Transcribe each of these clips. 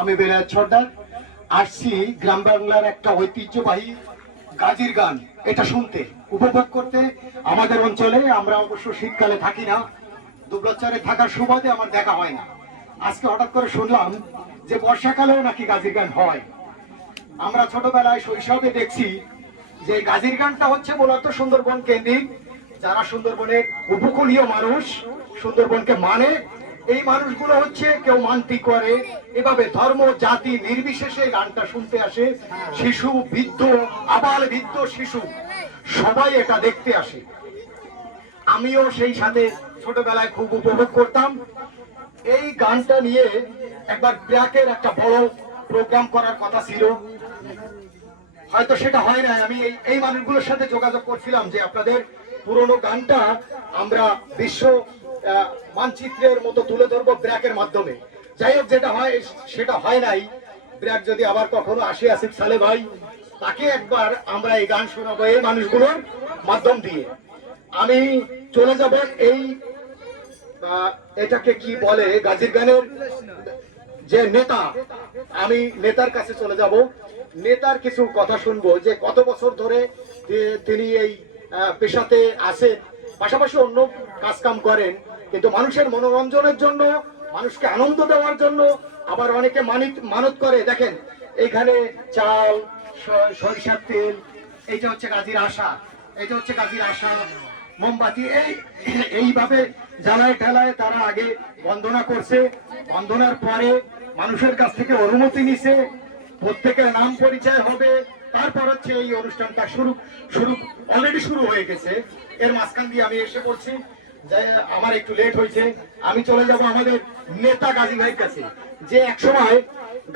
আমি বেলায়েত সর্দার আসছি গ্রাম বাংলার একটা ঐতিহ্যবাহী গাজির গান, এটা শুনতে উপভোগ করতে। আমাদের অঞ্চলে আমরা অবশ্য শীতকালে থাকি না, দুবলাচরে থাকার সুবাদে আমার দেখা হয় না। আজকে হঠাৎ করে শুনলাম যে বর্ষাকালেও নাকি গাজির গান হয়। আমরা ছোটবেলায় শৈশবে দেখছি যে গাজির গানটা হচ্ছে মূলত সুন্দরবন কেন্দ্রিক। যারা সুন্দরবনের উপকূলীয় মানুষ, সুন্দরবনকে মানে, এই মানুষগুলো হচ্ছে কেউ মানতি করে, এভাবে ধর্ম জাতি নির্বিশেষে গানটা শুনতে আসে। শিশু বৃদ্ধ, আবাল বৃদ্ধ শিশু সবাই এটা দেখতে আসে। আমিও সেই সাথে ছোটবেলায় খুব উপভোগ করতাম। এই গানটা নিয়ে একবার ব্র্যাকের একটা বড় প্রোগ্রাম করার কথা ছিল, হয়তো সেটা হয় না। আমি এই মানুষগুলোর সাথে যোগাযোগ করছিলাম যে আপনাদের পুরনো গানটা আমরা বিশ্ব মানচিত্রের মতো তুলে ধরবো ব্র্যাকের মাধ্যমে। যাই হোক, যেটা হয় সেটা হয় নাই। ব্র্যাক যদি আবার কখনো আসে, আসিফ সালে ভাই, তাকে একবার আমরা এই গান শোনাবো এই মানুষগুলোর মাধ্যম দিয়ে। আমি চলে যাব এই এটাকে কি বলে গাজির গানের যে নেতা, আমি নেতার কাছে চলে যাব। নেতার কিছু কথা শুনবো যে কত বছর ধরে তিনি এই পেশাতে আছেন, পাশাপাশি অন্য কাজ কাম করেন, কিন্তু মানুষের মনোরঞ্জনের জন্য, মানুষকে আনন্দ দেওয়ার জন্য। আবার অনেকে মানত করে, দেখেন এইখানে চাল, সরিষার তেল, এইটা হচ্ছে গাজির আশা, এটা হচ্ছে গাজির আশা, মোমবাতি, এইভাবে জ্বালায় ঠেলায় তারা আগে বন্দনা করছে। বন্দনার পরে মানুষের কাছ থেকে অনুমতি নিছে, প্রত্যেকের নাম পরিচয় হবে, তারপর হচ্ছে এই অনুষ্ঠানটা অলরেডি শুরু হয়ে গেছে। এর মাঝখান দিয়ে আমি এসে পড়ছি, আমার একটু লেট হয়েছে। আমি চলে যাব আমাদের নেতা গাজী ভাইয়ের কাছে, যে একসময়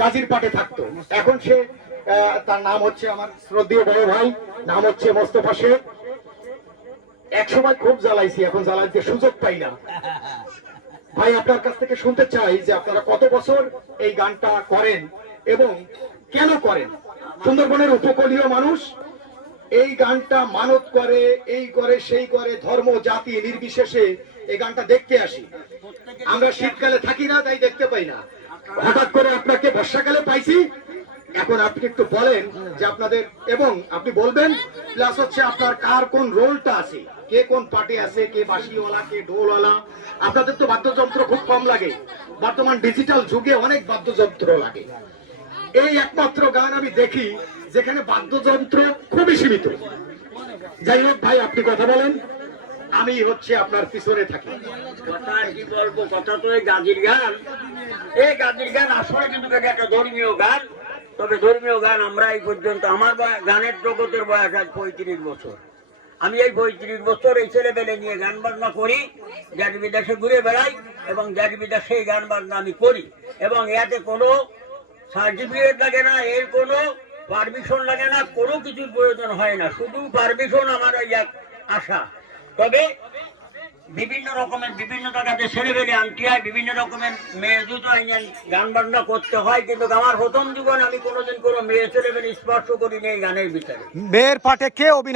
গাজীর পাটে থাকতো। এখন সে তার নাম হচ্ছে আমার শ্রদ্ধেয় বড় ভাই, নাম হচ্ছে মোস্তফা শেখ। একসময় খুব জ্বালাইছি, এখন জ্বালাইতে সুযোগ পাই না। ভাই, আপনার কাছ থেকে শুনতে চাই যে আপনারা কত বছর এই গানটা করেন এবং কেন করেন? সুন্দরবনের উপকূলীয় মানুষ এই গানটা মানত করে, এই করে সেই করে, ধর্ম জাতি নির্বিশেষে এই গানটা দেখতে আসি। আমরা শীতকালে থাকি না, তাই দেখতে পাই না। হঠাৎ করে আপনাকে বর্ষাকালে পাইছি। এখন আপনি একটু বলেন যে আপনাদের, এবং আপনি বলবেন প্লাস হচ্ছে আপনার কার কোন রোলটা আছে, কে কোন পার্টি আছে, কে বাঁশিওয়ালা, কে ঢোলওয়ালা। আপনাদের তো বাদ্যযন্ত্র খুব কম লাগে, বর্তমান ডিজিটাল যুগে অনেক বাদ্যযন্ত্র লাগে। এই একমাত্র গান আমি দেখি যেখানে বাদ্যযন্ত্র খুবই সীমিত। যাই হোক ভাই, আপনি কথা বলেন, আমি হচ্ছে আপনার পিছনে থাকি। কথা কি বলবো, কথা তো এই গাজির গান। এই গাজির গান আসলে কিন্তু একটা ধর্মীয় গান। তবে ধর্মীয় গান আমরা এই পর্যন্ত, আমার গানের জগতের বয়স আজ 35 বছর। আমি এই 35 বছর এই ছেলেবেলে নিয়ে গান বাজনা করি, দেশ বিদেশে ঘুরে বেড়াই এবং দেশ বিদেশে এই গান বাজনা আমি করি। এবং এতে কোনো সার্টিফিকেট লাগে না, এর কোনো পারমিশন লাগে না, কোনো কিছুর প্রয়োজন হয় না। শুধু পারমিশন আমার ওই এক আশা। তবে বিভিন্ন রকমের বিভিন্ন জায়গাতে ছেলেবেলে আনতে হয়, বিভিন্ন রকমের মেয়ে দুটো গান বাজনা করতে হয়, কিন্তু আমার প্রথম জীবন আমি কোনোদিন কোনো মেয়ে ছেলেবেলে স্পর্শ করিনি এই গানের ভিতরে। মেয়ের পাটে কে অভিনয়